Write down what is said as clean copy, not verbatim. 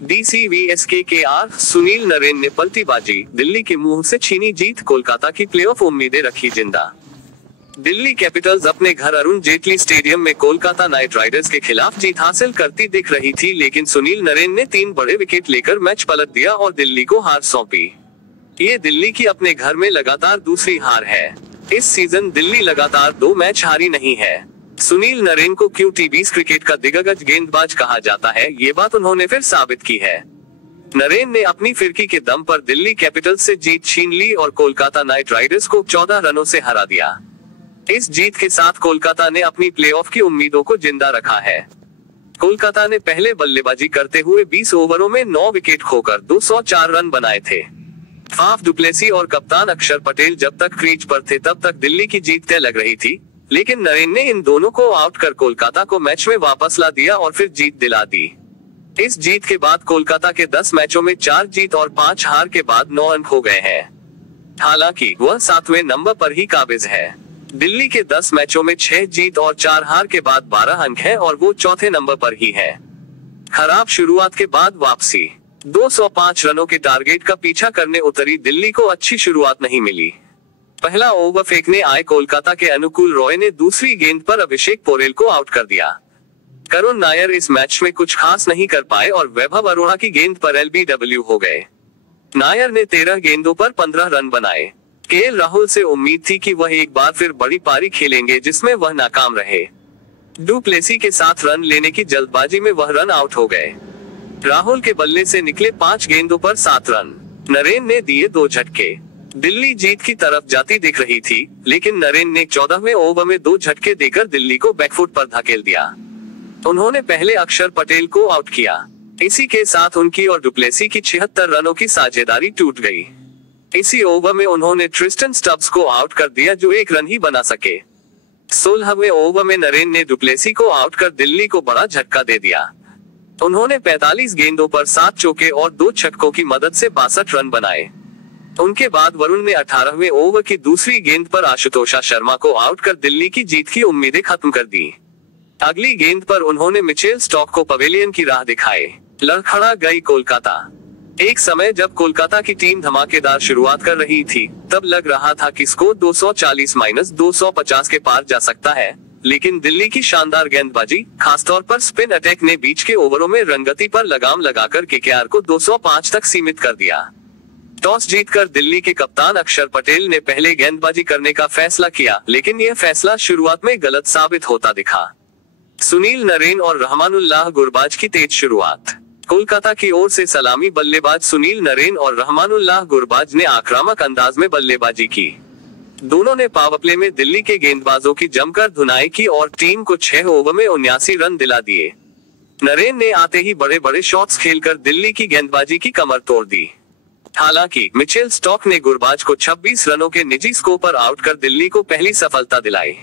DCVS KKR, Sunil Naren ने पलटीबाजी, दिल्ली के मुंह से छीनी जीत, कोलकाता की प्लेऑफ उम्मीदें रखी जिंदा। दिल्ली कैपिटल्स अपने घर अरुण जेटली स्टेडियम में कोलकाता नाइट राइडर्स के खिलाफ जीत हासिल करती दिख रही थी, लेकिन सुनील नरेन ने 3 बड़े विकेट लेकर मैच पलट दिया और दिल्ली को हार सौंपी। ये दिल्ली की अपने घर में लगातार दूसरी हार है। इस सीजन दिल्ली लगातार 2 मैच हारी नहीं है। सुनील नरेन को QTBs क्रिकेट का दिग्गज गेंदबाज कहा जाता है, ये बात उन्होंने फिर साबित की है। नरेन ने अपनी फिरकी के दम पर दिल्ली कैपिटल्स से जीत छीन ली और कोलकाता नाइट राइडर्स को 14 रनों से हरा दिया। इस जीत के साथ कोलकाता ने अपनी प्लेऑफ की उम्मीदों को जिंदा रखा है। कोलकाता ने पहले बल्लेबाजी करते हुए 20 ओवरों में 9 विकेट खोकर 204 रन बनाए थे। फाफ डुप्लेसी और कप्तान अक्षर पटेल जब तक क्रीज पर थे तब तक दिल्ली की जीत तय लग रही थी, लेकिन नरेन ने इन दोनों को आउट कर कोलकाता को मैच में वापस ला दिया और फिर जीत दिला दी। इस जीत के बाद कोलकाता के 10 मैचों में 4 जीत और 5 हार के बाद 9 अंक हो गए हैं। हालांकि वह 7वें नंबर पर ही काबिज है। दिल्ली के 10 मैचों में 6 जीत और 4 हार के बाद 12 अंक है और वो चौथे नंबर पर ही है। खराब शुरुआत के बाद वापसी, 205 रनों के टारगेट का पीछा करने उतरी दिल्ली को अच्छी शुरुआत नहीं मिली। पहला ओवर फेंकने आए कोलकाता के अनुकूल रॉय ने दूसरी गेंद पर अभिषेक पोरेल को आउट कर दिया। करुण नायर इस मैच में कुछ खास नहीं कर पाए और वैभव अरोड़ा की गेंद पर LBW हो गए। नायर ने 13 गेंदों पर 15 रन बनाए। KL राहुल से उम्मीद थी कि वह एक बार फिर बड़ी पारी खेलेंगे, जिसमें वह नाकाम रहे। डुप्लेसी के साथ रन लेने की जल्दबाजी में वह रन आउट हो गए। राहुल के बल्ले से निकले 5 गेंदों पर 7 रन। नरेन ने दिए 2 झटके। दिल्ली जीत की तरफ जाती दिख रही थी, लेकिन नरेन ने 14वें ओवर में 2 झटके देकर दिल्ली को बैकफुट पर धकेल दिया। उन्होंने पहले अक्षर पटेल को आउट किया। इसी के साथ उनकी और डुप्लेसी की 76 रनों की साझेदारी टूट गई। इसी ओवर में उन्होंने ट्रिस्टन स्टब्स को आउट कर दिया, जो 1 रन ही बना सके। 16वें ओवर में नरेन ने डुप्लेसी को आउट कर दिल्ली को बड़ा झटका दे दिया। उन्होंने 45 गेंदों पर 7 चौके और 2 छक्कों की मदद से 62 रन बनाए। उनके बाद वरुण ने 18वें ओवर की दूसरी गेंद पर आशुतोषा शर्मा को आउट कर दिल्ली की जीत की उम्मीदें खत्म कर दी। अगली गेंद पर उन्होंने मिचेल स्टॉक को पवेलियन की राह दिखाए। लड़खड़ा गई कोलकाता। एक समय जब कोलकाता की टीम धमाकेदार शुरुआत कर रही थी, तब लग रहा था कि स्कोर 240-250 के पार जा सकता है, लेकिन दिल्ली की शानदार गेंदबाजी, खासतौर पर स्पिन अटैक ने बीच के ओवरों में रंगती पर लगाम लगाकर KKR को 205 तक सीमित कर दिया। टॉस जीतकर दिल्ली के कप्तान अक्षर पटेल ने पहले गेंदबाजी करने का फैसला किया, लेकिन यह फैसला शुरुआत में गलत साबित होता दिखा। सुनील नरेन और रहमानुल्लाह गुरबाज की तेज शुरुआत। कोलकाता की ओर से सलामी बल्लेबाज सुनील नरेन और रहमानुल्लाह गुरबाज ने आक्रामक अंदाज में बल्लेबाजी की। दोनों ने पावर प्ले में दिल्ली के गेंदबाजों की जमकर धुनाई की और टीम को 6 ओवर में 79 रन दिला दिए। नरेन ने आते ही बड़े बड़े शॉट्स खेलकर दिल्ली की गेंदबाजी की कमर तोड़ दी। हालांकि मिचेल स्टॉक ने गुरबाज को 26 रनों के निजी स्कोर पर आउट कर दिल्ली को पहली सफलता दिलाई।